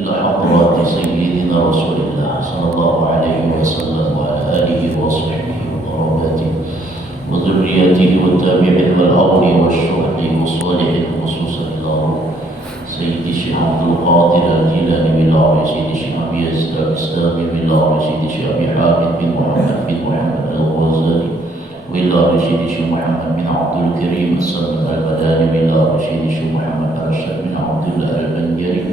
إلى حضرات سيدنا رسول الله صلى الله عليه وسلم وعلى آله وصحبه وقراباته وذريته والتابعين والأولين والشهداء والصالحين خصوصا إلى سيد الشيخ عبد القادر الجيلاني بالله سيد الشيخ أبي يزيد البستامي بالله سيد الشيخ أبي حامد بن محمد الغزالي بالله سيد الشيخ محمد بن عبد الكريم السلم البداني بالله سيد الشيخ محمد أرشد بن عبد الله البنجري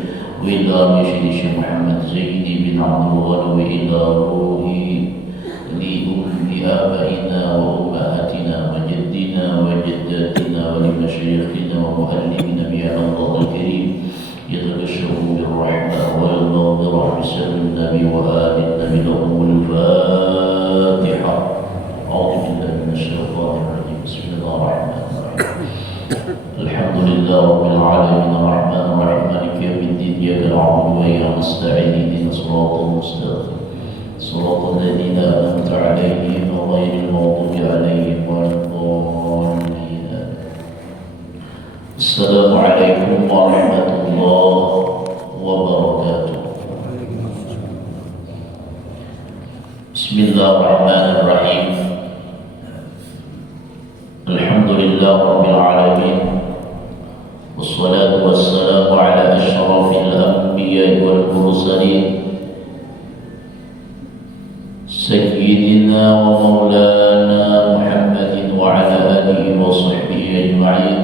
بالله سيد الشيخ محمد زيدي بن عبد الغني إلى روحي لآبائنا وأمهاتنا وجدنا وجداتنا ولمشايخنا ومؤلفنا بهذا الله الكريم يتبشروا بالرحمة والمغفرة بسر النبي وآل النبي لهم الفاتحة. أعوذ بالله من الشيطان الرجيم. بسم الله الرحمن الرحيم. الحمد لله رب العالمين الرحمن الرحيم مالك يوم الدين إياك نعبد وإياك نستعين اهدنا الصراط المستقيم صراط الذين أنعمت عليهم غير المغضوب عليهم ولا الضالين. السلام عليكم ورحمة الله وبركاته. بسم الله الرحمن الرحيم. الحمد لله رب العالمين والصلاة والسلام على أشرف الأنبياء والمرسلين سيدنا ومولانا محمد وعلى آله وصحبه أجمعين.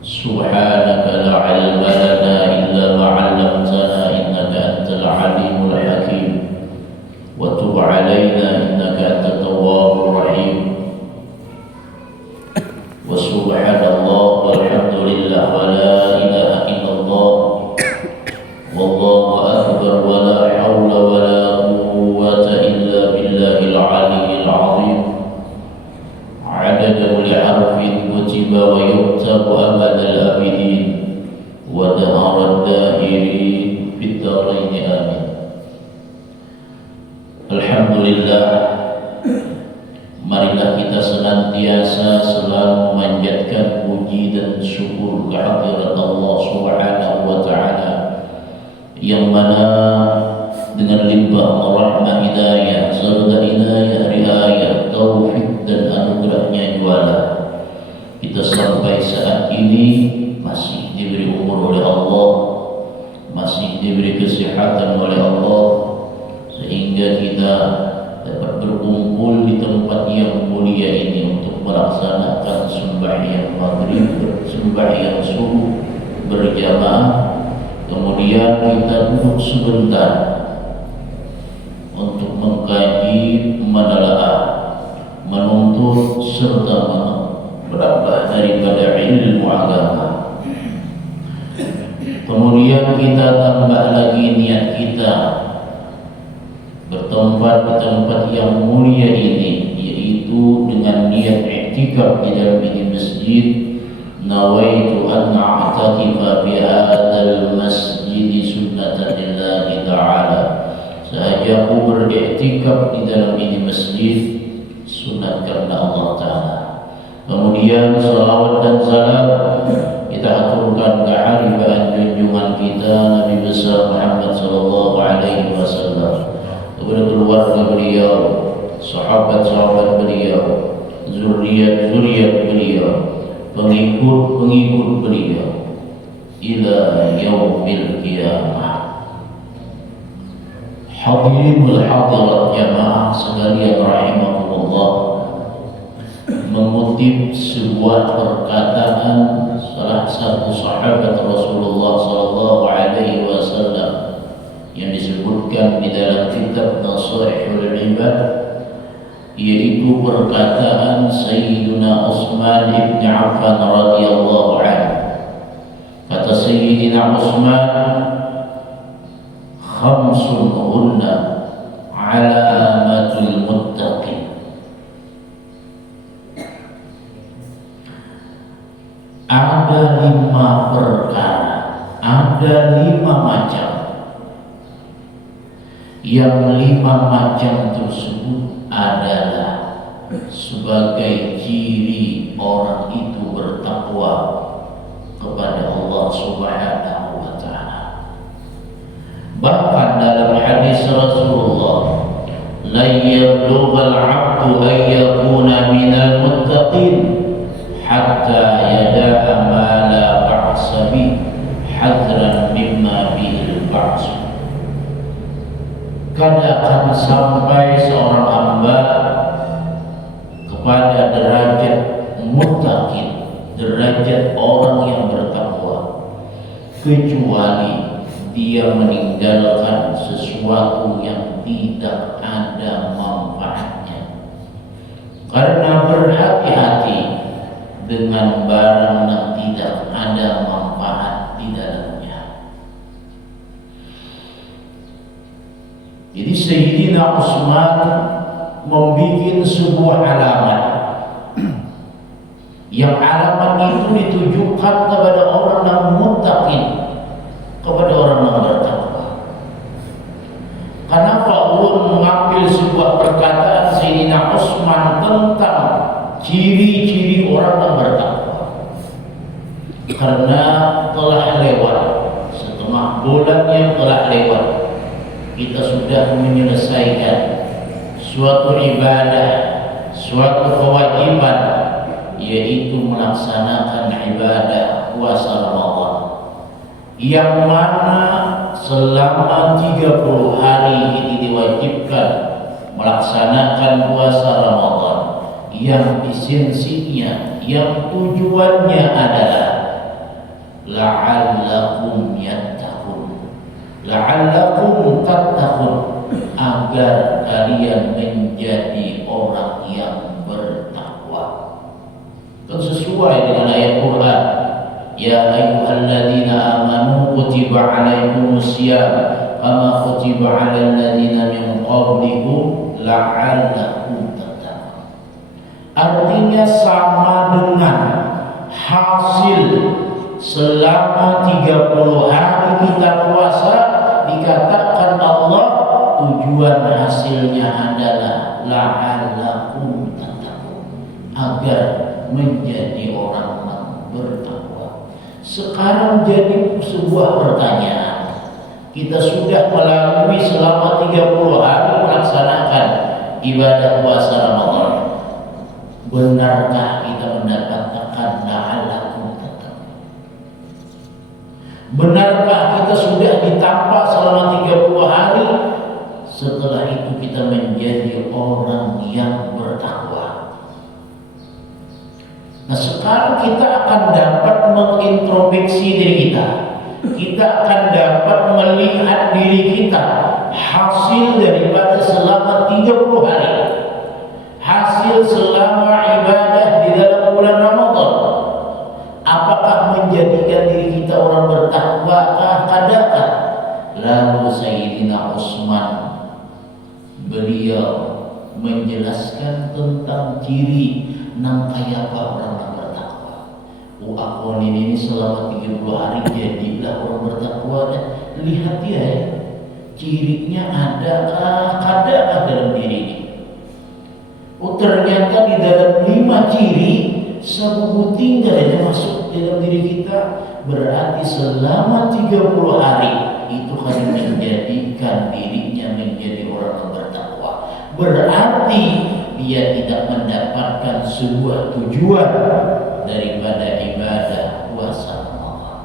سبحانك لا علم لنا إلا ما علمتنا إنك أنت العليم الحكيم وتب علينا إنك أنت التواب الرحيم. وسبحان الله والحمد لله ولا إله إلا الله والله أكبر ولا حول ولا قوة إلا بالله العلي العظيم. عدد كل حرف كتب ويكتب أبد الآبدين ودهر الداهرين في الدارين آمين. Alhamdulillah, marilah kita senantiasa selalu memanjatkan puji dan syukur kehadirat Allah Subhanahu wa Ta'ala yang mana dengan limpah rahmat hidayah serta inayah riayah taufik dan anugerahnya juala kita sampai saat ini masih diberi umur oleh Allah, masih diberi kesehatan oleh Allah, sehingga kita dapat berkumpul di tempat yang mulia ini untuk melaksanakan sembahyang maghrib, sembahyang subuh berjamaah. Kemudian kita duduk sebentar untuk mengkaji, menelaah, menuntut serta menambah daripada ilmu agama. Kemudian kita tambah lagi niat kita bertempat di tempat yang mulia ini, yaitu dengan niat i'tikaf di dalam ini masjid. Nawaitu an a'takifa fi hadzal masjid sunnatan lillahi ta'ala. Sahaja aku beriktikaf di dalam ini masjid sunat karena Allah Ta'ala. Kemudian salawat dan salam kita aturkan ke hadirat junjungan kita Nabi besar Muhammad sallallahu alaihi wasallam, kepada keluarga beliau, sahabat-sahabat beliau, zuriat-zuriat beliau, pengikut-pengikut beliau ila yaumil qiyamah. Hadirin wal hadirat jamaah sekalian rahimakumullah, mengutip sebuah perkataan salah satu sahabat Rasulullah sallallahu alaihi wasallam yang disebutkan di dalam kitab Nasaihul Ibad, yaitu perkataan Sayyidina Utsman bin Affan radhiyallahu anhu. Kata Sayyidina Utsman, khamsun hunna alamatul muttaqin. Ada 5 perkara, ada 5 macam. Yang 5 macam tersebut adalah sebagai ciri orang itu bertakwa kepada Allah Subhanahu wa Ta'ala. Bahkan dalam hadis Rasulullah, la yablughal 'abdu an yakuna minal muttaqin hatta yada'a ma la ba'sa bi hadran mimma bihil ba'su. Kada akan sampai seorang hamba kepada derajat muttaqin, derajat orang yang bertakwa, kecuali dia meninggalkan sesuatu yang tidak ada manfaatnya. Karena berhati-hati dengan barang yang tidak ada manfaat di dalamnya. Jadi Sayyidina Utsman membuat sebuah alamat yang alamat itu ditujukan kepada orang yang muttaqin, kepada orang yang bertakwa. Kenapa Allah mengambil sebuah perkataan Sayyidina Utsman tentang ciri-ciri orang yang bertakwa? Karena telah lewat setengah bulan yang telah lewat, kita sudah menyelesaikan suatu ibadah, suatu kewajiban, yaitu melaksanakan ibadah puasa Ramadan, yang mana selama 30 hari ini diwajibkan melaksanakan puasa Ramadan, yang esensinya, yang tujuannya adalah la'allakum yattaqun, la'allakum tattaqun, agar kalian menjadi orang yang bertakwa. Dan sesuai dengan ayat Quran, ya ayyuhalladzina amanu kutiba alaikumus syiyam kama kutiba alal ladzina min qablikum la'allakum tattaqun. Artinya sama dengan hasil selama 30 hari kita puasa, dikatakan Allah tujuan hasilnya adalah la'allakum tattaqun, agar menjadi orang yang bertakwa. Sekarang jadi sebuah pertanyaan, kita sudah melalui selama 30 hari melaksanakan ibadah puasa Ramadan. Benarkah kita mendapatkan la'allakum tattaqun? Benarkah kita sudah ditampa selama 30 hari? Setelah itu kita menjadi orang yang bertakwa. Nah, sekarang kita akan dapat mengintrospeksi diri kita. Kita akan dapat melihat diri kita, hasil daripada selama 30 hari, hasil selama ibadah di dalam bulan Ramadan. Apakah menjadikan diri kita orang bertakwa? Adakah? Lalu Sayyidina Utsman, beliau menjelaskan tentang ciri nang kaya apa orang yang bertakwa. Aku ini selama 30 hari jadilah orang bertakwa. Lihat dia ya, cirinya adakah, adakah dalam diri ini? Ternyata di dalam 5 ciri satu tinggal yang masuk dalam diri kita. Berarti selama 30 hari itu hanya menjadikan dirinya menjadi orang yang bertakwa. Berarti dia tidak mendapatkan sebuah tujuan daripada ibadah puasa Ramadan.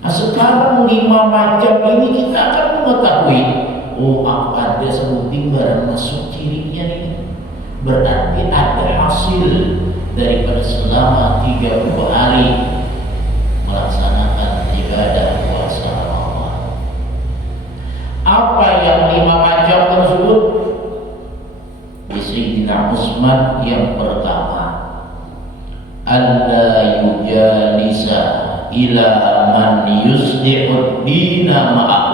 Nah, sekarang 5 macam ini kita akan mengetahui, oh ada sebuting barang masuk cirinya ini. Berarti ada hasil daripada selama 30 hari melaksanakan ibadah puasa Ramadan. Apa yang 5 macam tersebut? Sayyidina Utsman yang pertama, alla yujalisa ila man yuslihu dina ma'ah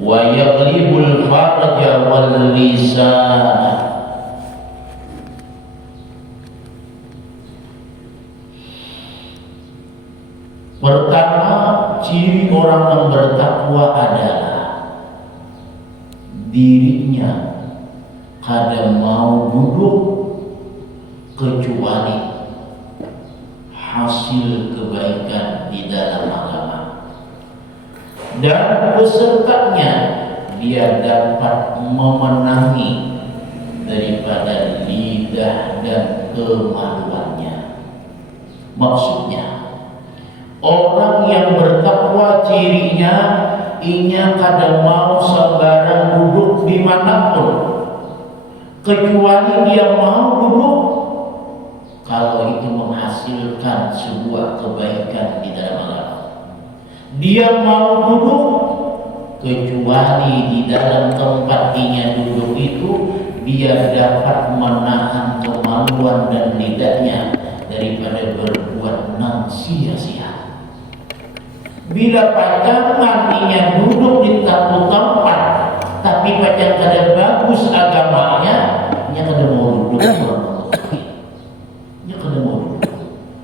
wa yaghlibul farja wal lisan. Pertama, ciri orang yang bertakwa adalah dirinya kada mau duduk kecuali hasil kebaikan di dalam agama. dan pesertanya dia dapat memenangi daripada lidah dan kemaluannya. Maksudnya orang yang bertakwa cirinya inya kada mau sembarang duduk dimanapun, kecuali dia mau duduk kalau itu menghasilkan sebuah kebaikan di dalam agama. Dia mau duduk kecuali di dalam tempat inya duduk itu dia dapat menahan kemaluan dan lidahnya daripada berbuat nang sia-sia. Bila pacangan inya duduk di satu tempat tapi pacar kada bagus agamanya, inya kada mau duduk. Inya kada mau duduk.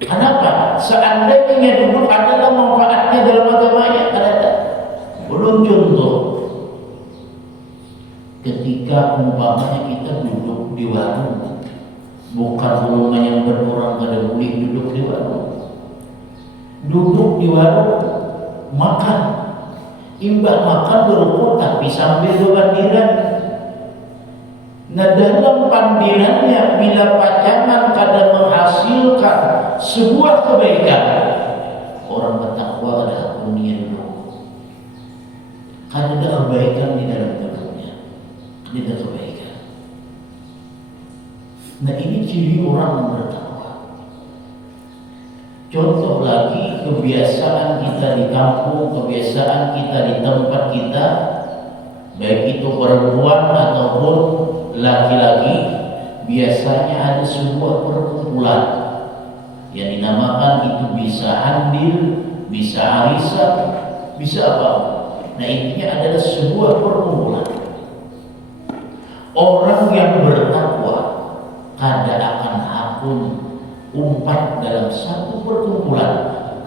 Kenapa? Seandainya duduk adalah manfaatnya dalam agamanya, kada ada. Belum contoh, ketika umpamanya kita duduk di warung, bukan golongan yang berorang kada boleh duduk di warung. Duduk di warung makan, imbah makan berukut tapi sambil berbandiran. Nah dalam pandirannya bila pacangan kada menghasilkan sebuah kebaikan, orang bertakwa ada dunia dulu. Kada ada kebaikan di dalam duduknya, kada ada kebaikan. Nah ini ciri orang yang bertakwa. Contoh lagi kebiasaan kita di kampung, kebiasaan kita di tempat kita, baik itu perempuan ataupun laki-laki, biasanya ada sebuah perkumpulan yang dinamakan itu bisa andil, bisa arisan, bisa apa. Nah intinya adalah sebuah perkumpulan. Orang yang bertakwa kada akan hakun umpat dalam satu perkumpulan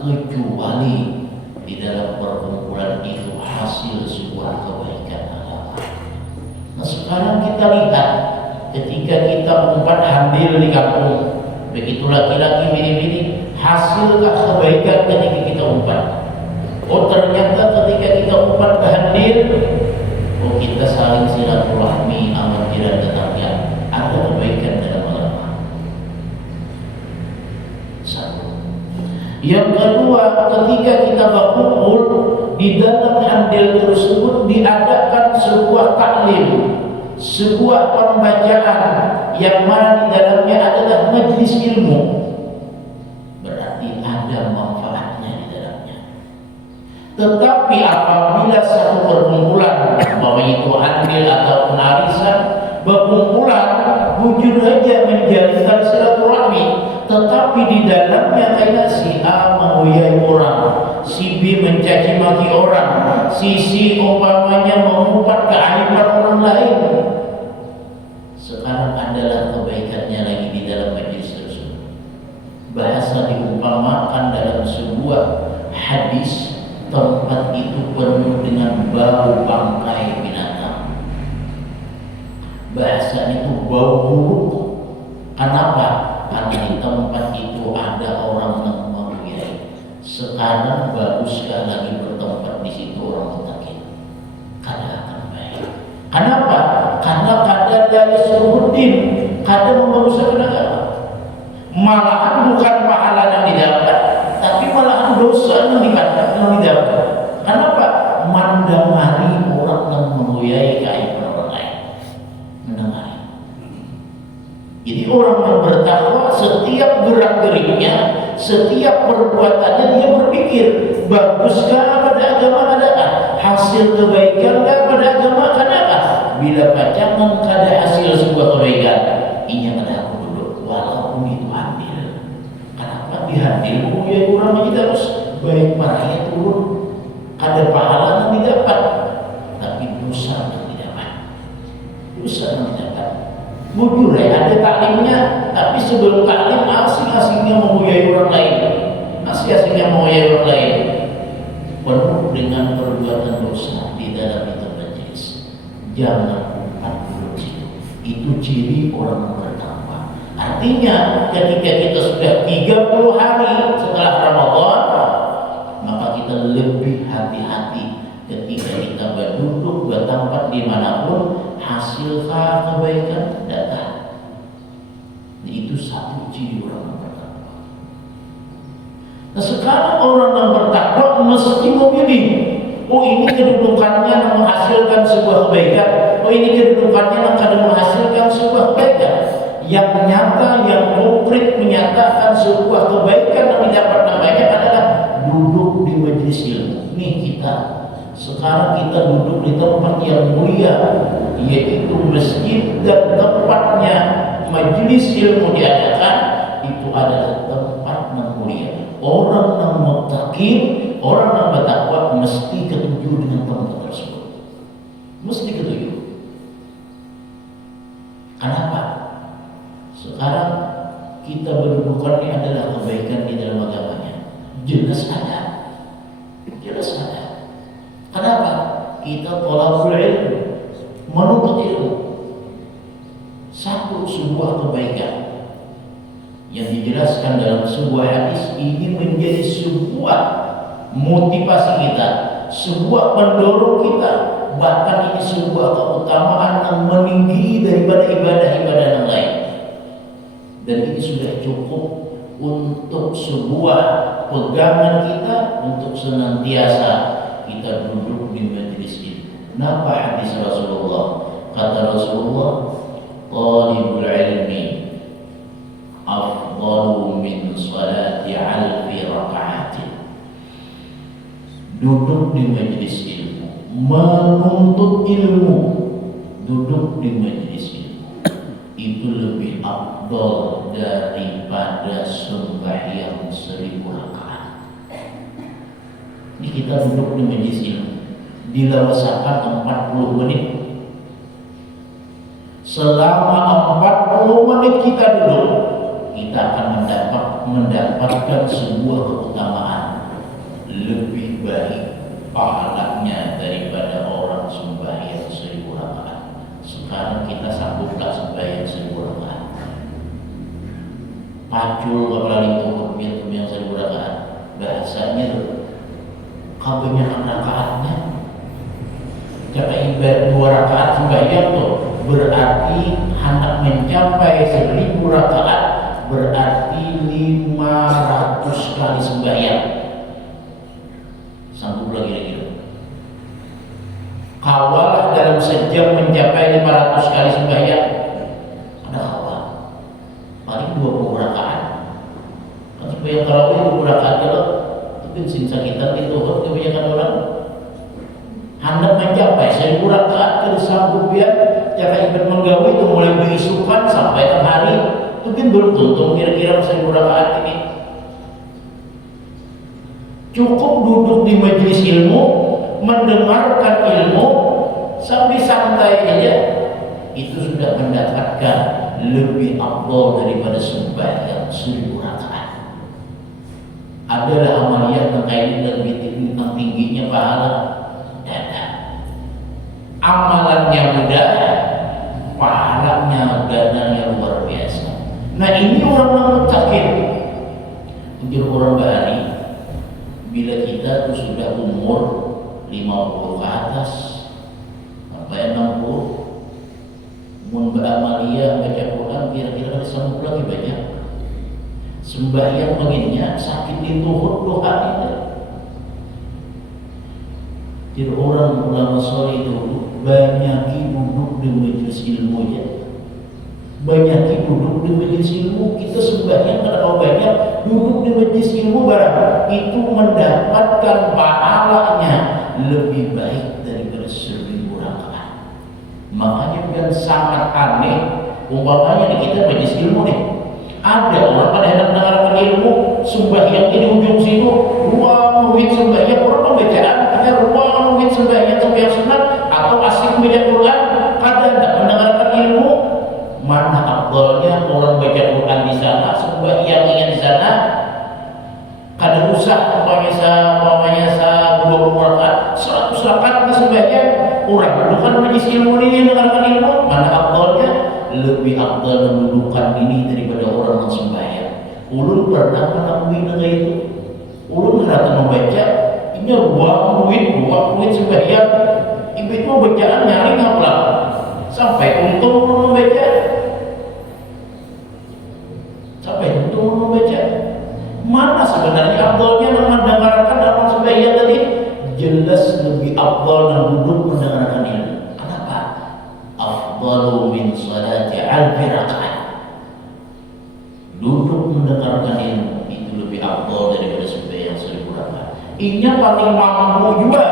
kecuali di dalam perkumpulan itu hasil sebuah kebaikan agama. Nah sekarang kita lihat ketika kita umpat handil di kampung, begitu laki-laki bini-bini, hasilkah kebaikan ketika kita umpat? Oh ternyata ketika kita umpat ke handil, oh kita saling silaturahmi, amal tidak tetapnya, ada kebaikan dalam agama. Satu. Yang kedua, ketika kita berkumpul di dalam handil tersebut diadakan sebuah taklim, sebuah pembacaan yang mana di dalamnya adalah majlis ilmu, berarti ada manfaatnya di dalamnya. Tetapi apabila satu perkumpulan, bahwa itu handil ataupun arisan, berkumpulan bujur saja menjalinkan silaturahmi, tetapi di dalamnya kayak si A menghuyai orang, si B mencaci maki orang, si C umpamanya mengumpat keaiban orang lain. Sekarang adalah kebaikannya lagi di dalam majlis tersebut. Bahasa diumpamakan dalam sebuah hadis, tempat itu penuh dengan bau bangkai binatang. Bahasa itu bau buruk. Kenapa? Karena di tempat itu ada orang yang menghuyai. Sekarang baguskah lagi bertempat di situ orang mutakin? Kada akan baik. Kenapa? Karena kada dari suruddin, kada memerusakkan agama. Malahan bukan pahala yang didapat, tapi malahan dosa yang didapat. Kenapa? Mendengari orang yang menghuyai keaiban orang lain. Mendengari. Jadi orang yang bertakwa setiap gerak-geriknya, setiap perbuatannya dia berpikir, baguskah pada agama adakah? Hasil kebaikan pada agama adakah? Bila pacangan kada hasil sebuah kebaikan, inya kada aku duduk walaupun itu handil. Kenapa dihandil? Ya kurang kita harus baik parahnya turun, ada pahala yang didapat, tapi dosa yang didapat. Dosa yang didapat. Bujur ya, ada taklimnya, tapi sebelum taklim asing-asingnya menghuyai orang lain, asing-asingnya menghuyai orang lain, penuh dengan perbuatan dosa di dalam itu majlis. Jangan umpat dulu situ. Itu ciri orang bertakwa. Artinya ketika kita sudah 30 hari setelah Ramadan, maka kita lebih hati-hati Nah sekarang orang yang bertakwa mesti memilih. Oh ini kedudukannya yang menghasilkan sebuah kebaikan. Oh ini kedudukannya yang akan menghasilkan sebuah kebaikan. Yang nyata, yang konkret menyatakan sebuah kebaikan yang didapat namanya adalah duduk di majelis ilmu. Nih kita sekarang kita duduk di tempat yang mulia, yaitu masjid, dan tempatnya majelis ilmu diadakan itu adalah tempat yang mulia. Orang yang muttaqin, orang yang bertakwa mesti ketuju dengan tempat tersebut. Mesti ketuju. Kenapa? Sekarang kita berdudukan ini adalah kebaikan di dalam agamanya. Jelas ada. Jelas ada. Kenapa? Kita thalabul ilmu, menuntut ilmu. Satu sebuah kebaikan yang dijelaskan dalam sebuah hadis ini menjadi sebuah motivasi kita, sebuah pendorong kita, bahkan ini sebuah keutamaan yang meninggi daripada ibadah-ibadah yang lain. Dan ini sudah cukup untuk sebuah pegangan kita untuk senantiasa kita duduk di majelis ini. Kenapa hadis Rasulullah? Kata Rasulullah, talibul ilmi afdalu min salati alfi raka'atin. Duduk di majelis ilmu, menuntut ilmu, duduk di majelis ilmu itu lebih afdal daripada sembahyang 1000 rakaat. Ini kita duduk di majelis ilmu dilawasakan 40 menit. Selama 40 menit kita duduk, kita akan mendapatkan sebuah keutamaan lebih baik pahalanya daripada orang sembahyang 1000 rakaat. Sekarang kita sangguplah sembahyang 1000 rakaat. Pacul kepala itu yang 1000 rakaat. Bahasanya kebanyakan rakaatnya. Jika ibadah 2 rakaat sembahyang tuh berarti hendak mencapai 1000 rakaat, berarti 500 kali sembahyang. Sanggup lagi kira-kira. Kawalah dalam sejam mencapai 500 kali sembahyang. Ada kawal. Paling 20 rakaat. Kan sembahyang tarawih 20 rakaat kalau mungkin sisa kita itu kebanyakan orang. Hendak mencapai 1000 rakaat kalau sanggup ya. Cara ibadah menggawe itu mulai berisukan sampai ke hari mungkin belum tentu kira-kira 1000 rakaat ini. Cukup duduk di majelis ilmu, mendengarkan ilmu sambil santai aja, itu sudah mendapatkan lebih afdal daripada sembahyang 1000 rakaat. Adalah amaliyat yang kayak lebih tingginya pahala. Dada. Amalannya mudah, pahalanya gananya luar biasa. Nah ini orang muttaqin. Untuk orang bahari, bila kita tuh sudah umur 50 ke atas sampai 60, mun beramalia baca Quran kira-kira sanggup lagi banyak. Sembahyang begininya sakit di tuhur doa itu. Jadi orang ulama soleh itu banyak duduk di majelis ilmunya, banyak duduk di majelis ilmu. Kita sembahyang kalau banyak duduk di majelis ilmu barang itu mendapatkan pahalanya lebih baik daripada 1000 rakaat. Makanya bukan sangat aneh umpamanya di kita majelis ilmu nih, ada orang pada hendak mendengarkan ilmu sembahyang di ujung situ ruang menit sembahyang orang pembacaan ada ruang menit sembahyang sunat atau asik baca Quran, kadang hendak mendengarkan ilmu. Mana afdalnya orang baca Quran di sana, sembahyang ingat di sana, kadang usah umpamanya 20 rakaat 100 rakaat sembahyang orang bukan majelis ilmu ini mendengarkan ilmu. Mana afdalnya? Lebih afdal mendudukan ini daripada orang yang sembahyang. Ulun pernah menemui dengan itu. Ulun harus membaca ini ruang duit sembahyang. Ibu itu bacaan nyaring apa? Sampai untung ulun membaca. Mana sebenarnya afdalnya mendengarkan orang sembahyang tadi? Jelas lebih afdal dan duduk mendengarkan ilmu. Kenapa? Afdalu min salati alfi rakaat. Duduk mendengarkan ilmu itu lebih afdal daripada sembahyang 1000 rakaat. Ini paling mampu juga,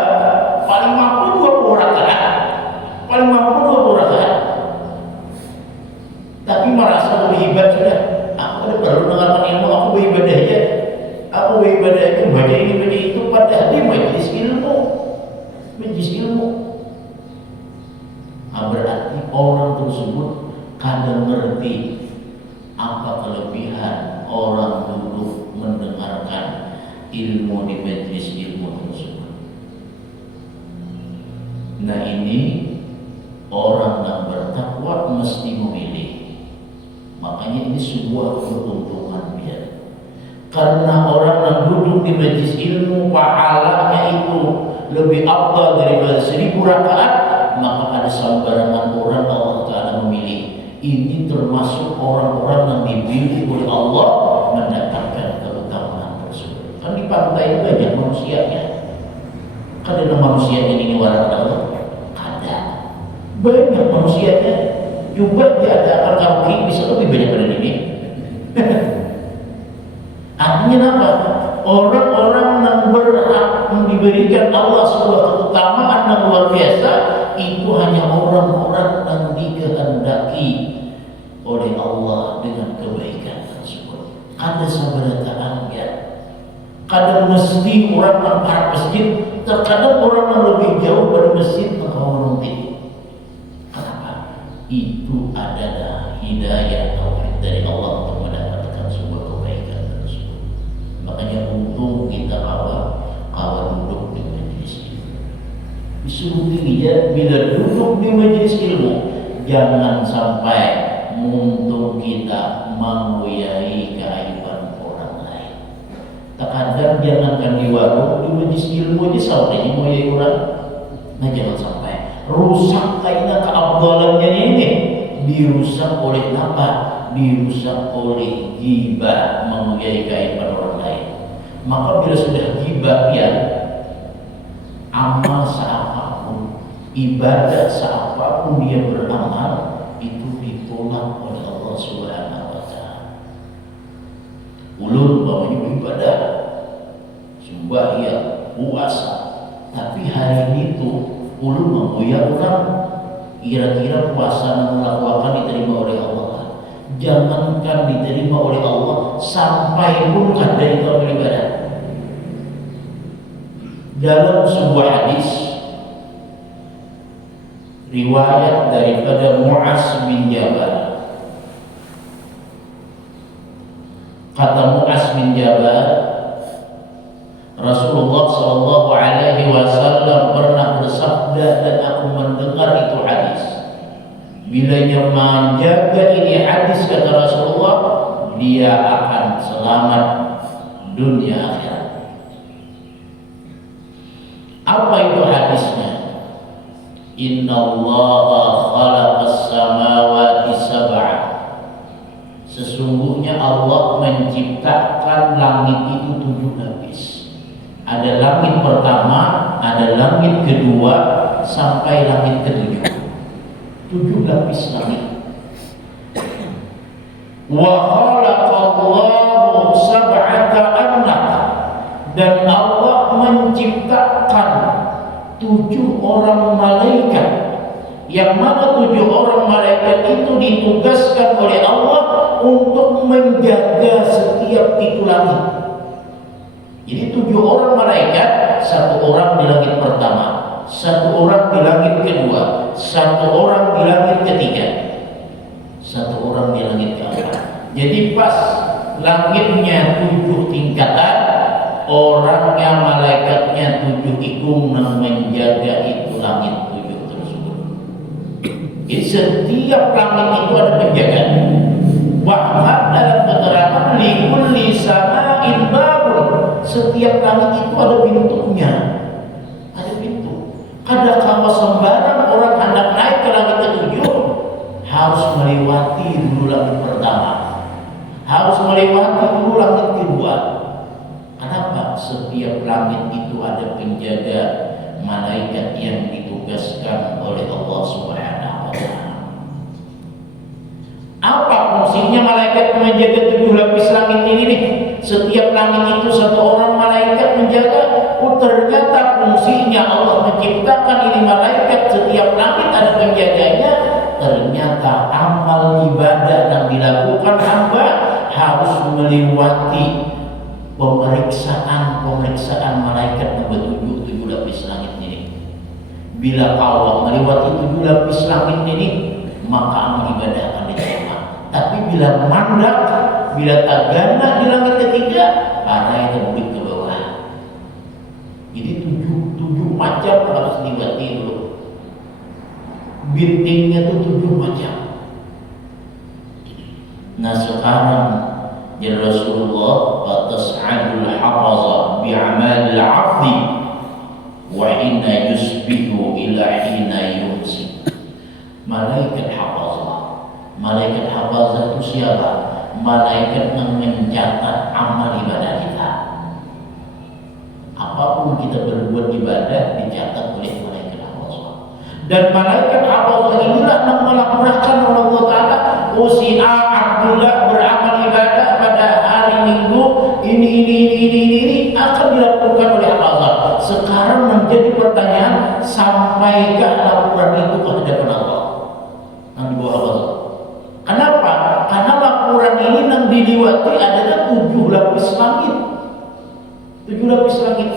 paling mampu 20 rakaat, paling mampu 20 rakaat. Tapi merasa lebih hebat sudah. Aku baru mendengarkan ilmu, aku beribadah aja. Aku beribadah aja, baca ini, baca itu. Padahal di majlis ilmu. Majlis ilmu. Berarti orang tersebut kadang ngerti apa kelebihan orang duduk mendengarkan ilmu di majlis ilmu tersebut. Nah ini orang yang bertakwa mesti memilih. Makanya ini sebuah keuntungan dia. Karena orang yang duduk di majlis ilmu pahalanya itu lebih afdal daripada 1000 rakaat, maka ada sembarangan orang Allah Ta'ala memilih. Ini termasuk orang-orang yang dipilih oleh Allah mendapatkan keutamaan tersebut. Kan di pantai banyak manusianya. Kan ada manusianya ini warna Allah? Ada. Banyak manusianya. Juga diadakan karaoke bisa lebih banyak pada ini. Artinya apa? Orang-orang yang berhak diberikan Allah sebuah keutamaan yang luar biasa itu hanya orang-orang yang dikehendaki oleh Allah dengan kebaikan tersebut. Ada sabaratannya. Kadang mesti orang yang para masjid, terkadang orang yang lebih jauh dari masjid mengkawal tinggi. Itu adalah hidayah tauhid dari Allah untuk mendapatkan sebuah kebaikan tersebut. Makanya untung kita kawal duduk di majelis ilmu. Disuruh dirinya bila duduk di majelis ilmu, jangan sampai untung kita mengoyai keaiban orang lain. Terkadang jangankan di warung, di majelis ilmu aja saudara ngoyai orang. Nah jangan sampai rusak kaitan keabdalannya ini dirusak oleh apa? Dirusak oleh ghibah, mengoyai keaiban orang lain. Maka bila sudah ghibah dia, amal seapapun, ibadah seapapun dia beramal itu ditolak oleh Allah Subhanahu wa Ta'ala. Ulun bawahnya ibadah, sembahyang, puasa, tapi hari itu ulun mengoyak orang, kira-kira puasa yang melakukan diterima oleh Allah. Jangankan diterima oleh Allah, sampai pun kada itu beribadah. Dalam sebuah hadis riwayat daripada Mu'az bin Jabal, kata Mu'az bin Jabal, Rasulullah Shallallahu Alaihi Wasallam pernah bersabda dan aku mendengar itu hadis. Bilanya menjaga ini hadis kata Rasulullah, dia akan selamat dunia akhirat. Apa itu hadisnya? Inna Allah khalaqas samawati sab'a. Sesungguhnya Allah menciptakan langit itu 7 lapis. Ada langit pertama, ada langit kedua, sampai langit ke-7. 7 lapis langit. Wa khalaqallahu sab'ata anak, dan Allah menciptakan 7 orang malaikat, yang mana 7 orang malaikat itu ditugaskan oleh Allah untuk menjaga setiap pintu langit. Jadi 7 orang malaikat, 1 orang di langit pertama, 1 orang di langit kedua, 1 orang di langit ketiga, 1 orang di langit keempat. Jadi pas langitnya 7 tingkatan, orangnya malaikatnya 7 ikung yang menjaga itu langit 7 tersebut. Jadi setiap langit itu ada penjagaan. Bahkan dalam keterangan likulli sama'in babun, setiap langit itu ada pintunya. Ada pintu. Kada kalau sembarang orang hendak naik ke langit ke-7 harus melewati dulu langit pertama, harus melewati dulu langit kedua, setiap langit itu ada penjaga malaikat yang ditugaskan oleh Allah Subhanahu wa taala. Apa fungsinya malaikat menjaga 7 lapis langit ini nih? Setiap langit itu satu orang malaikat menjaga. Ternyata fungsinya Allah menciptakan ini malaikat, setiap langit ada penjaganya. Ternyata amal ibadah yang dilakukan hamba harus melewati pemeriksaan malaikat nomor 7 lapis langit ini. Bila Allah melewati 7 lapis langit ini, maka amal ibadah akan diterima. Tapi bila mandak, bila tagana di langit ketiga, para itu balik ke bawah. Jadi 7 macam harus dilewati dulu. Bintingnya itu 7 macam. Nah sekarang ya Rasulullah tas'adul hafaza bi'amal al-'afdi wa hina yusbihu ila hina yumsi. Malaikat hafazah itu siapa? Malaikat yang mencatat amal ibadah kita. Apapun kita berbuat ibadah dicatat oleh malaikat hafazah. Dan malaikat hafazah inilah yang melaporkan oleh Allah Ta'ala, si Abdullah beramal ibadah pada hari Minggu ini akan dilakukan oleh hafazah. Sekarang menjadi pertanyaan, sampaikah laporan itu ke hadapan Allah yang dibawa hafazah? Kenapa? Karena laporan ini yang diliwati adalah 7 lapis langit. 7 lapis langit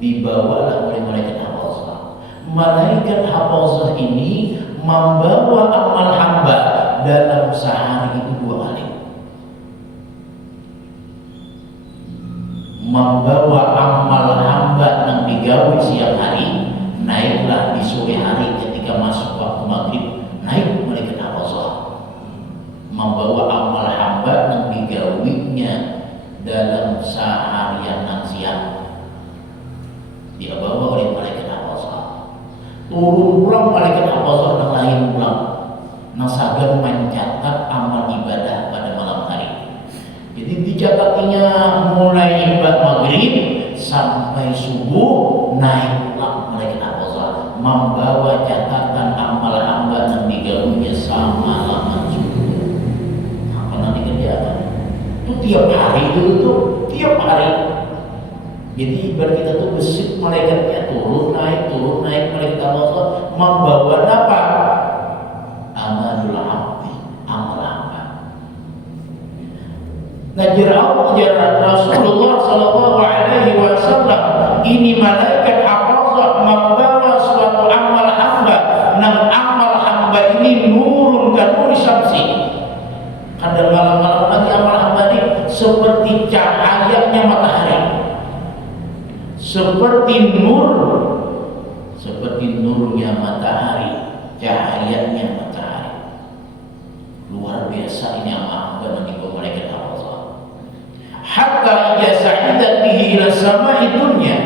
dibawalah oleh malaikat hafazah. Malaikat hafazah ini membawa amal hamba dalam sehari itu 2 kali. Membawa amal hamba yang digawe siang hari, naiklah di sore hari ketika masuk waktu maghrib, naik malaikat hafazah. Membawa amal hamba yang digawinya dalam seharian yang siang, dia bawa oleh malaikat hafazah. Turun pulang malaikat hafazah yang lain pulang, yang sagam mencatat amal ibadah pada malam hari. Jadi dicatatinya mulai ibadah maghrib sampai subuh, naiklah malaikat hafazah membawa catatan amal hamba yang digawinya sama lama subuh. Itu tiap hari tuh tiap hari. Jadi ibarat kita tuh besik malaikatnya turun naik malaikat Allah membawa apa? Amalul abdi, amal hamba. Nah ajaran Rasulullah Sallallahu Alaihi Wasallam ini malaikat hafazah membawa suatu amal hamba. Nah amal hamba ini nurun kan nur syamsi. Kadang malam-malam nanti amal hamba ini seperti cahayanya matahari, seperti nurnya matahari, cahayanya matahari. Luar biasa ini amal hamba nanti ke malaikat hafazah. Hatta idza sa'idat bihi ila sama'i dunya,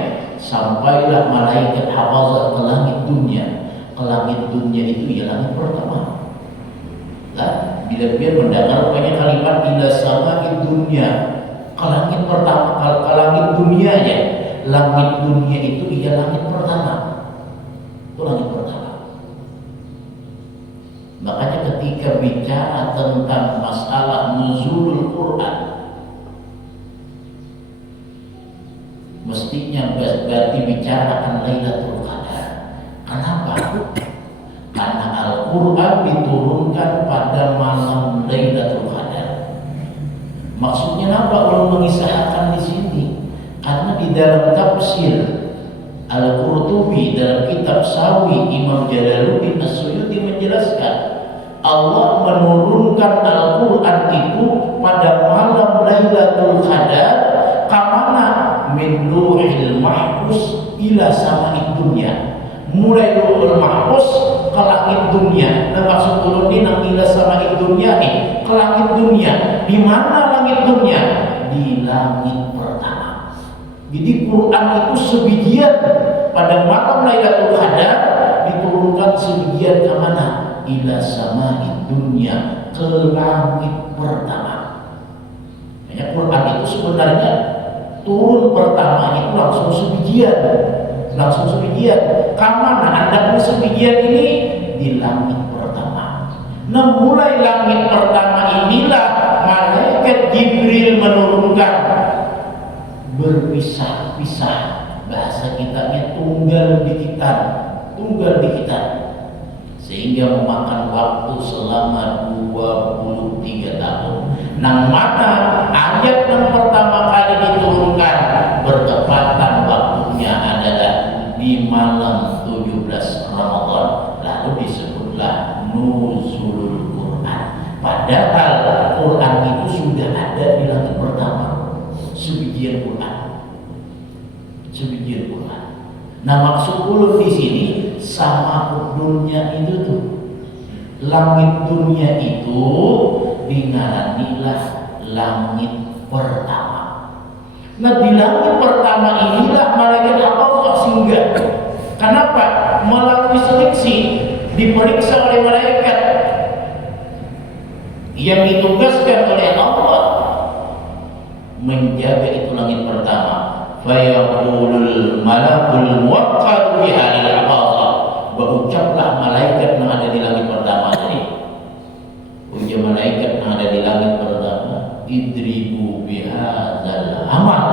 sampailah malaikat hafazah ke langit dunia. Ke langit dunia itu ya langit pertama. Bila dia mendengar banyak kalimat ila sama'i dunya, ke langit pertama, ke langit dunianya. Langit dunia itu ia langit pertama. Itu langit pertama. Makanya ketika bicara tentang masalah nuzulul Quran, mestinya berarti bicara akan Lailatul Qadar. Kenapa? Karena Al-Quran diturunkan pada malam Lailatul Qadar. Maksudnya apa kalau mengisahkan di sini? Karena di dalam tafsir Al-Qurtubi dalam kitab Sawi, Imam Jalaluddin As-Suyuti menjelaskan Allah menurunkan Al-Quran itu pada malam Lailatul Qadar kamana min luhil mahfuz ila sama'id dunya. Mulai luhul mahfuz ke langit dunia. Nah maksud turun ini nang ila sama'id dunya nih, ke langit dunia. Di mana langit dunia? Di langit pertama. Jadi Quran itu sebijian pada malam Lailatul Qadar diturunkan sebijian ke mana? Ila sama'id dunya, ke langit pertama. Makanya Quran itu sebenarnya turun pertama itu langsung sebijian, Kamana andaknya sebijian ini di langit pertama. Nah, mulai langit pertama inilah malaikat Jibril menurunkan, berpisah-pisah, bahasa kitanya tunggal di kita, sehingga memakan waktu selama 23 tahun. Nang mana ayat yang pertama kali diturunkan bertepatan waktunya adalah di malam 17 Ramadan, lalu disebutlah nuzulul Quran. Padahal Quran itu sudah ada di langit pertama, sebijian Quran. Nah, maksud ulun di sini sama dunia itu tuh, langit dunia itu dingaranilah langit pertama. Nah, di langit pertama inilah malaikat Allah singgah. Kenapa? Melalui seleksi, diperiksa oleh malaikat yang ditugaskan oleh Allah menjaga itu langit pertama. Fayaqulul malakul muwakkal bi hadil hafazah, berucaplah malaikat yang ada di langit pertama ini, ujar malaikat yang ada di langit pertama, idribu bihadzal amal,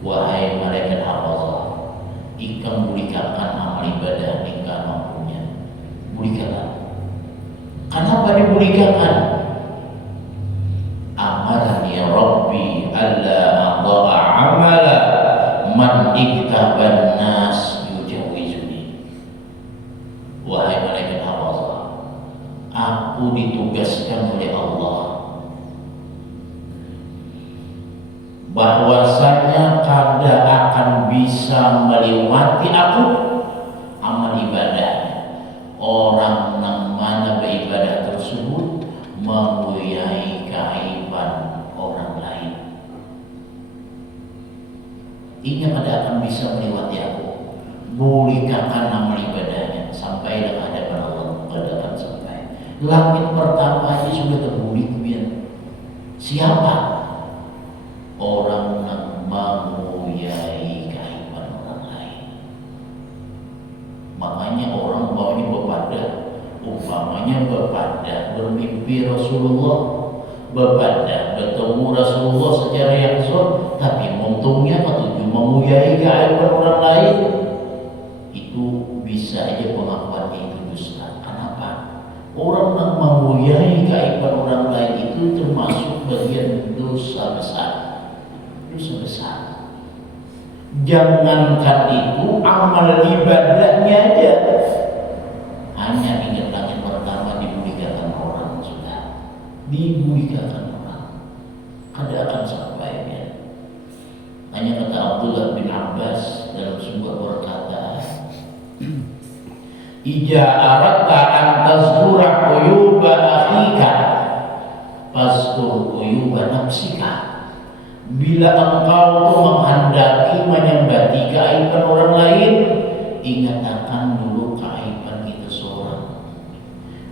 wahai malaikat hafazah, ikam berikan amal ibadah ikam mampunya, berikan. Kenapa diberikan? Amarani Rabbi alla adha'a amala man iktaban nas yujawizuni. Wahai malaikat hafazah, aku ditugaskan oleh Allah bahwasanya kada akan bisa melewati aku amal ibadahnya orang yang mana beribadah tersebut mempunyai keaiban orang lain. Ini pada akan bisa melewati aku, bolehkan amal ibadahnya sampai dalam hadapan Allah, pada akan sampai. Langit pertama ini sudah terbuli kemudian. Siapa? Orang yang mempunyai keaiban orang lain. Makanya orang umpamanya bepada bermimpi Rasulullah, bepada bertemu Rasulullah secara langsung, tapi untungnya menuju memuliai keaiban orang lain, itu bisa aja pengakuannya itu dusta. Kenapa? Orang yang memuliai keaiban orang lain itu termasuk bagian dosa besar. Jangankan itu, amal ibadahnya aja hanya ingat langit pertama dibulikan orang, sudah dibulikan orang, kada akan sampai ya. Hanya kata Abdullah bin Abbas dalam sebuah perkataan, ija aratta an tazkura uyuba akhika fazkur uyuba nafsika. Bila engkau menghendaki menyembati keaiban orang lain, ingat akan dulu keaiban kita seorang.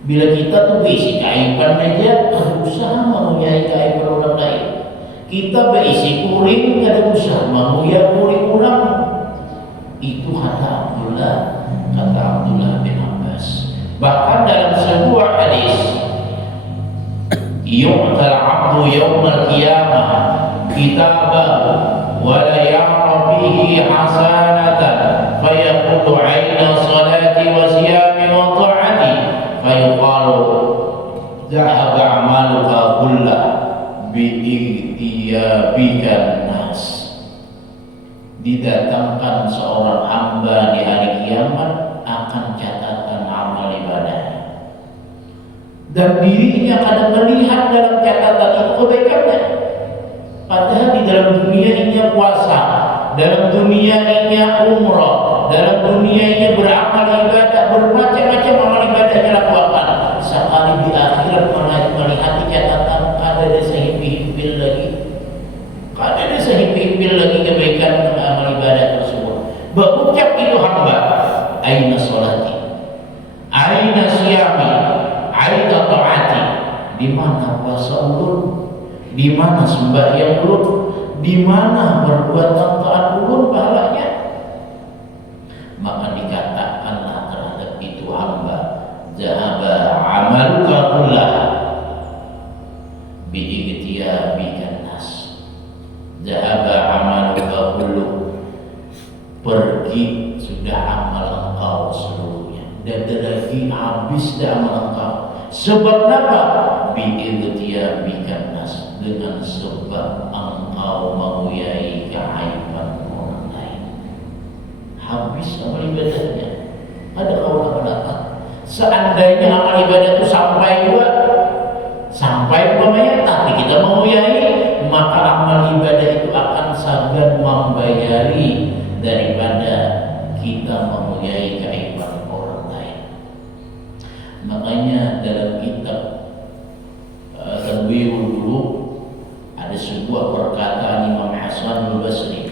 Bila kita tuh berisi keaiban aja, berusaha memuliai keaiban orang lain. Kita berisi kuring, ada usaha memuliai kuring orang. Itu kata Abdullah bin Abbas. Bahkan dalam sebuah hadis, yu'tal abdu yawmal qiyamah kitabahu wa la ya'ra bihi hasanatan fayaqulu 'aina salati wa siyami wa ta'ati fayuqalu dhahaba 'amaluka kullah bi ihtiyabika nas. Didatangkan seorang hamba di hari kiamat akan catatan amal ibadahnya, dan dirinya kadang melihat dalam catatan itu kebaikannya. Padahal di dalam dunia ini puasa, dalam dunia ini umrah, dalam dunia ini beramal ibadah, bermacam-macam amal ibadah yang dilakukan. Sekali di akhirat melihat catatan, kada ada sehipil lagi kebaikan amal ibadah tersebut. Berucap itu hamba, aina sholati, aina siyami, aina ta'ati. Di mana puasa ulun? Di mana sembahyang ulun? di mana perbuatan taat ulun pahalanya? Maka dikatakanlah terhadap itu hamba, zahaba amaluka kullah bi'igtiyabikan nas. Zahaba amaluka kulluh, pergi sudah amal engkau seluruhnya, dan lagi habis dah amal engkau. Sebab apa? Bi'igtiyabikan nas, dengan sebab engkau menguyai keaiban orang lain. Habis amal ibadahnya. Ada orang datang, seandainya amal ibadah itu sampai umpamanya, tapi kita menguyai, maka amal ibadah itu akan segan membayari daripada kita menguyai keaiban orang lain. Makanya dalam kitab Tanbihul Qulub ada sebuah perkataan Imam Hasan al-Basri.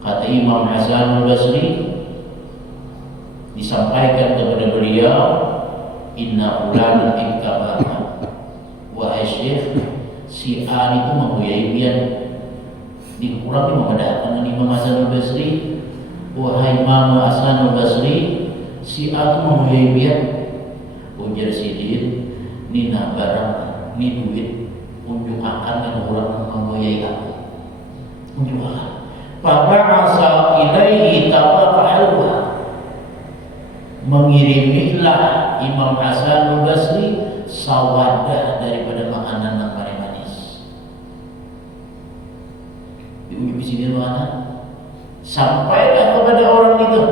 Kata Imam Hasan al-Basri, disampaikan kepada beliau, inna fulanan iktabana, wahai syekh, si A itu menguyai pian. Dikurang membedakan Imam Hasan al-Basri, wahai Imam Hasan al-Basri, si A itu menguyai pian. Ujar Sidin, nina barang, ni duit, unjuk akan dan orang menguyai aku. Unjuk akan. Faba'asa ilaihi tabaqa'alwa, mengirimilah Imam Hasan al-Basri sawadah daripada makanan yang paling manis. Di ujung sini mana? Sampaikan kepada orang itu.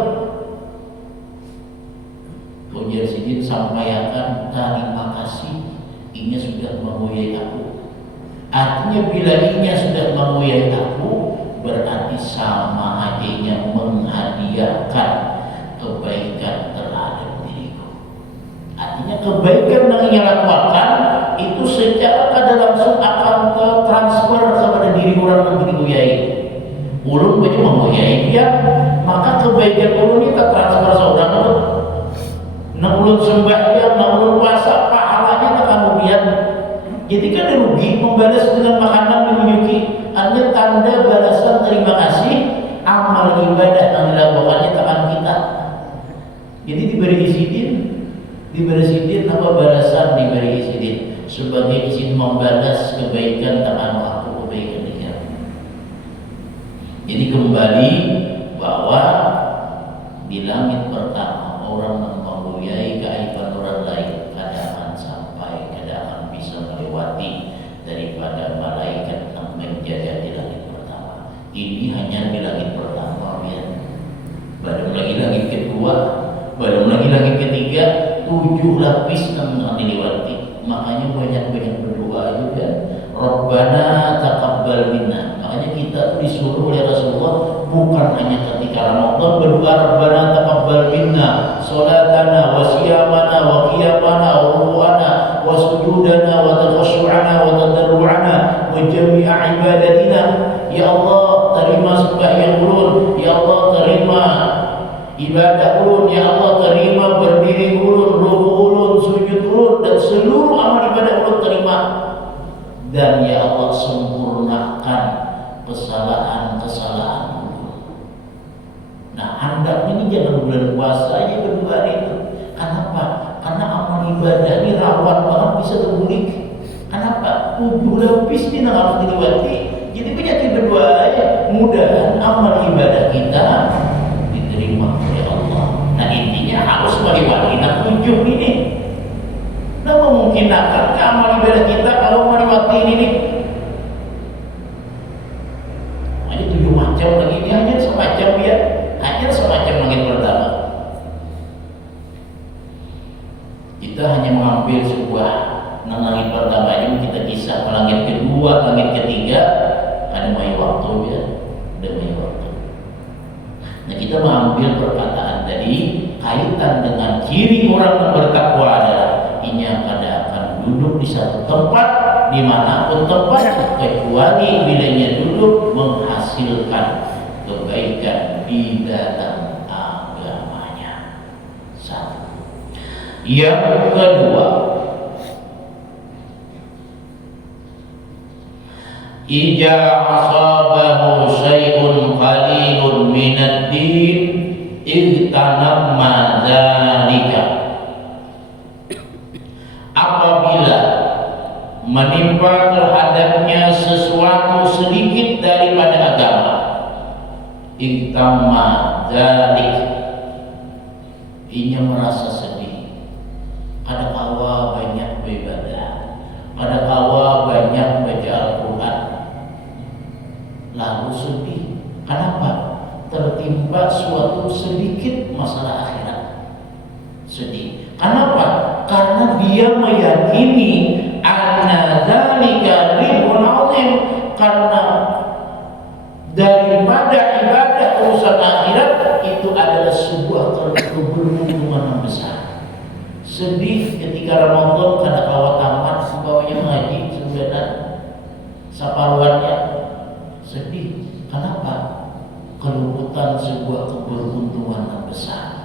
Ujar Sidin, sampaikan terima kasih, inya sudah menguyai aku. Artinya bila inya sudah menguyai aku, berarti sama hatinya menghadiahkan kebaikan terhadap diriku. Artinya kebaikan yang ia lakukan itu secara kada langsung akan transfer kepada diri orang yang diuyai. Ulun banyak menguyai dia, maka kebaikan ulun itu transfer seorang itu. Nak ulun sembahyang, nak ulun puasa, pahalanya tak kemudian. Jadi kan rugi membalas dengan makanan menyuki. Hanya tanda balasan terima kasih amal ibadah yang dilakukannya tangan kita. Jadi diberi izin apa balasan diberi izin sebagai izin membalas kebaikan tangan aku, kebaikan dia. Jadi kembali bahwa di langit pertama orang menguyai keaiban orang lain, kadang sampai kadang bisa melewati daripada malaikat yang menjaga di langit pertama. Ini hanya di langit pertama ya. Belum lagi langit kedua, belum lagi langit ketiga, 7 lapis yang dilewati. Makanya banyak-banyak berdoa juga. Rabbana taqabbal minna. Makanya kita disuruh oleh Rasulullah bukan hanya ketika Ramadan berdoa Rabbana taqabbal minna salatana wa siyamana wa qiyamana wa ruku'ana wa sujudana wa takhashu'ana wa tadarru'ana wa jami'a ibadatina. Ya Allah, terima sembahyang ulun. Ya Allah, terima ibadah ulun. Ya Allah, terima berdiri ulun, ruku ulun, sujud ulun, dan seluruh amal ibadah ulun terima. Dan ya Allah, sempurnakan kesalahan-kesalahan ulun. Nah, hendaknya ini jangan bulan puasa aja berdoa itu. Kenapa? Karena amal ibadah ini rawan banget bisa terbulik. Kenapa? 7 lapis ini harus dilewati. Jadi banyak berdoa aja, mudahan amal ibadah kita diterima oleh Allah. Nah, intinya harus melewati 7 ini. Nah, memungkinkan amal ibadah kita kalau melewati ini nih. Hanya 7 macam lagi, ini hanya semacam ya, hanya semacam langit pertama. Kita hanya mengambil sebuah langit pertama ini, kita kisah langit kedua, langit ketiga, ada banyak waktu ya, ada banyak waktu. Nah, kita mengambil perkataan tadi kaitan dengan ciri orang yang bertakwa adalah inya kada akan duduk di satu tempat dimanapun tempat kecuali bilanya duduk menghasilkan kebaikan di dalam agamanya. Satu. Yang kedua, Ija asabahu syai'un qalilun minad din igtanamma dzalika. Apabila menimpa terhadapnya sesuatu sedikit daripada agama, igtamma dzalik, ia merasa sedih. Ada kawa banyak beribadah, ada kawa banyak baca Al-Quran, lalu sedih. Kenapa? Tertimpa suatu sedikit masalah akhirat. Sedih. Kenapa? Karena dia meyakini anna dzalika ridwan azim, karena daripada ibadah urusan akhirat itu adalah sebuah keberuntungan yang besar. Sedih ketika Ramadan kada kawa tamat, sebawanya ngaji sudah saparuannya. Sedih. Kenapa? Keluputan sebuah keberuntungan yang besar.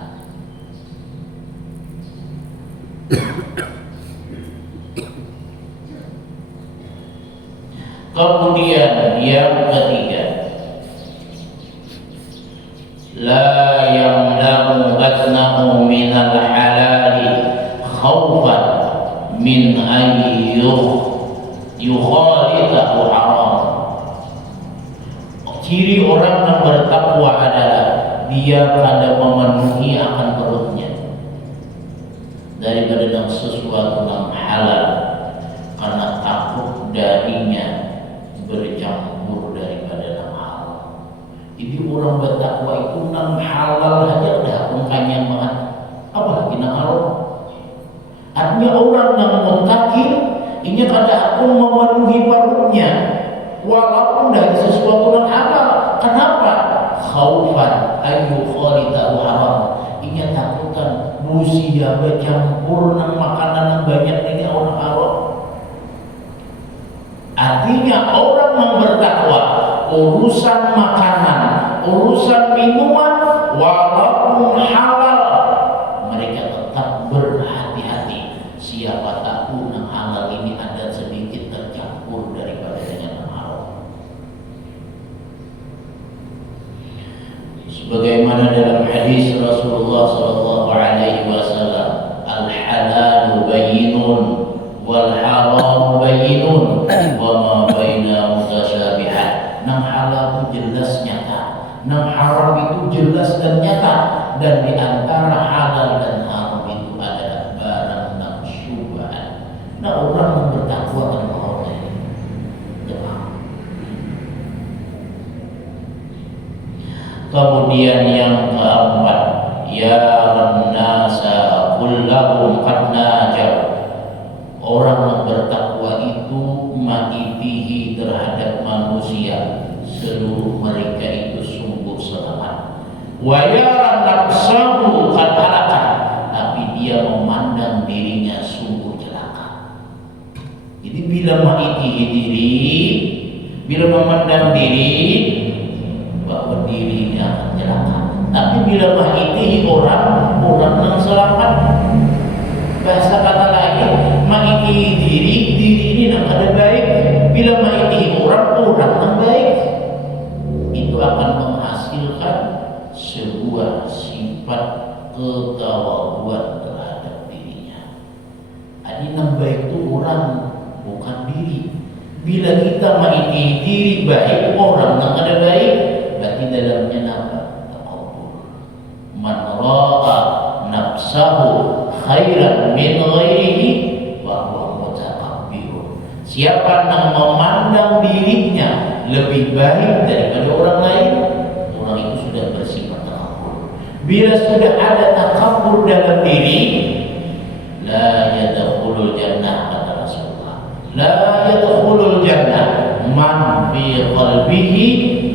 Kemudian yang ketiga, la yamlamu batnahu minal halali khawfan min yukhalitahu haram. Ciri orang yang bertakwa adalah dia pada memenuhi akan perutnya daripada yang sesuatu yang halal, karena takut darinya bercampur daripada yang haram. Jadi orang bertakwa itu nang halal aja udah kanyang banget, apalagi nang haram. Artinya orang yang muttaqin ini kada aku memenuhi perutnya walaupun dari sesuatu yang halal. Kenapa? Khaufan ayu khalitahu haram. Ini takutan musia bercampur nang makanan yang banyak ini orang haram. Artinya orang yang bertakwa urusan makanan, urusan minuman walaupun halal, mereka tetap berhati-hati. Siapa tahu yang halal ini ada sedikit tercampur daripada dengan yang haram. Sebagaimana dalam hadis Rasulullah sallallahu alaihi wasallam, al-halalu bayyinun wal haram bayyinun wa ma baina mutasyabihat. Nang halal itu jelas nyata, nang haram itu jelas dan nyata, dan di antara halal dan haram itu adalah barang nang syubhat. Nah, orang yang bertakwa kan orang ini. Kemudian yang keempat, ya nasa kullahum qad najaw. Orang yang bertakwa itu ma'itihi terhadap manusia, seluruh mereka itu sungguh selamat. Wa yara nafsahu qad halaka, tapi dia memandang dirinya sungguh celaka. Jadi bila ma'itihi diri, bila memandang diri bahwa dirinya akan celaka, tapi bila ma'itihi orang yang selamat. Bahasa kata lain, ma'itihi diri ini yang ada baik. Bila ma'itihi orang yang baik, itu akan menghasilkan sebuah sifat ketawaduan terhadap dirinya. Jadi yang baik itu orang, bukan diri. Bila kita ma'itihi diri baik, orang yang ada baik, berarti dalamnya apa? Takabur. Man ra'a nafsahu khairan min ghairihi wa huwa mutakabbir. Siapa yang memandang dirinya lebih baik daripada orang lain, orang itu sudah bersifat takabur. Bila sudah ada takabur dalam diri, la yadkhulul jannah, kata Rasulullah. La yadkhulul jannah man fi qalbihi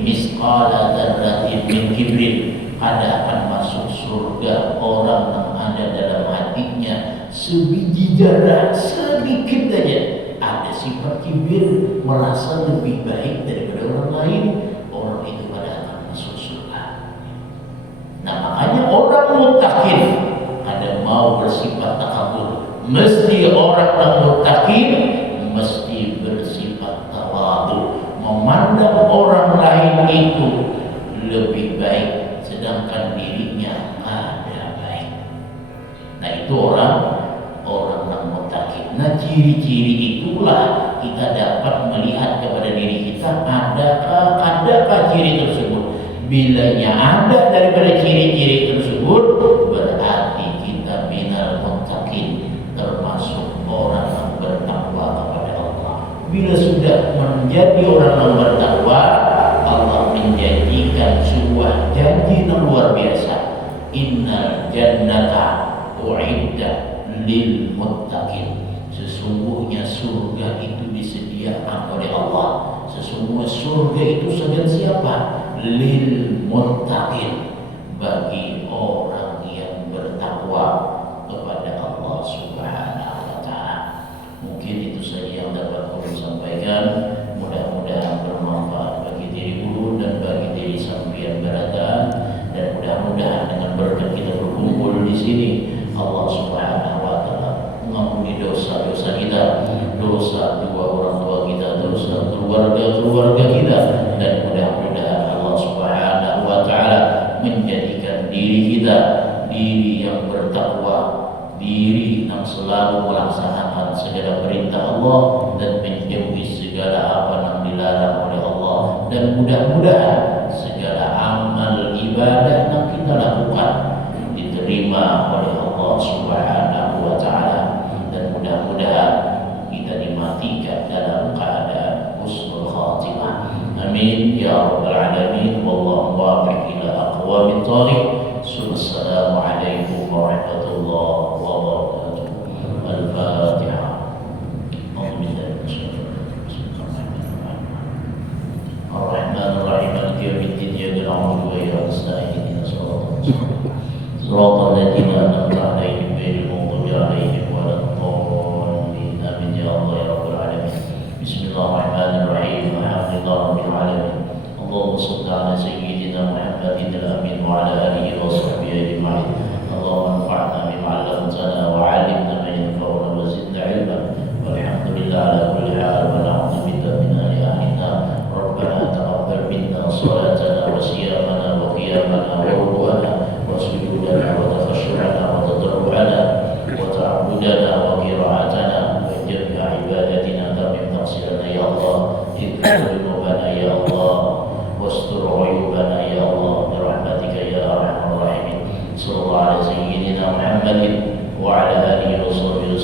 misqala dzarratin min kibrin. Ada akan masuk surga orang yang ada dalam hatinya sebiji zarah, sedikit saja ada sifat kibir, merasa lebih baik daripada orang lain, orang itu pada akan masuk surga. Nah, makanya orang muttaqin ada mau bersifat takabur, mesti orang yang muttaqin mesti bersifat tawadu, ciri itulah kita dapat melihat kepada diri kita adakah ciri tersebut. Bilanya ada daripada ciri-ciri tersebut, berarti kita minal muttaqin, termasuk orang yang bertakwa kepada Allah. Bila sudah menjadi orang yang bertakwa, Allah menjanjikan sebuah janji yang luar biasa. Innal jannata u'iddat lil muttaqin. Sesungguhnya surga itu disediakan oleh Allah. Sesungguhnya surga itu segan siapa? Lil muttaqin, bagi orang yang bertakwa kepada Allah Subhanahu wa taala. Mungkin itu saja yang dapat kami sampaikan. Mudah-mudahan bermanfaat bagi diri guru dan bagi diri sampean berataan, dan mudah-mudahan dengan berkat kita berkumpul di sini, Allah Subhanahu wa taala mengampuni dosa-dosa kita, dosa kedua orang tua kita, dosa keluarga kita, dan mudah-mudahan Allah Subhanahu wa taala menjadikan diri kita diri yang bertakwa, diri yang selalu melaksanakan segala perintah Allah dan menjauhi segala apa yang dilarang oleh Allah, dan mudah-mudahan segala amal ibadah yang kita lakukan diterima oleh Allah Subhanahu wa taala, dan mudah-mudahan kita dimatikan dalam keadaan husnul khatimah. Amin ya rabbal alamin. Wallahu muwaffiq ila aqwamit thariq. Assalamualaikum warahmatullahi wabarakatuh. Al-Fatihah. Ar-Rahman Ar-Rahim Maliki yaumiddin. Iyyaka na'budu wa iyyaka nasta'in. Ihdinas siratal mustaqim. Siratal ladzina an'amta 'alaihim ghairil maghdubi 'alaihim waladdallin. Amin ya Allah ya rabbal alamin. Bismillahirrahmanirrahim. Alhamdulillahi rabbil alamin. Allahumma shalli ala sayyidina Muhammadin al-amin wa ala alihi wa sahbihi ajma'in. Allahumma anfa'na bima 'allamtana wa 'allimna ma yanfa'una wa zidna 'ilman. Walhamdulillah ala kulli hal wa na'udzu bika min ahli an-nar. Rabbana taqabbal minna salatana wa siyamana wa qiyamana wa ruku'ana wa sujudana wa takhashshu'ana wa tadarru'ana wa ta'abbudana wa qira'atana wa jami'a ibadatina tamim taqsirana ya Allah. Ighfir dhunubana ya Allah, wastur uyubana ya Allah, birahmatika ya arhamar rahimin. Sallallahu ala sayyidina Muhammadin wa ala alihi wa sahbihi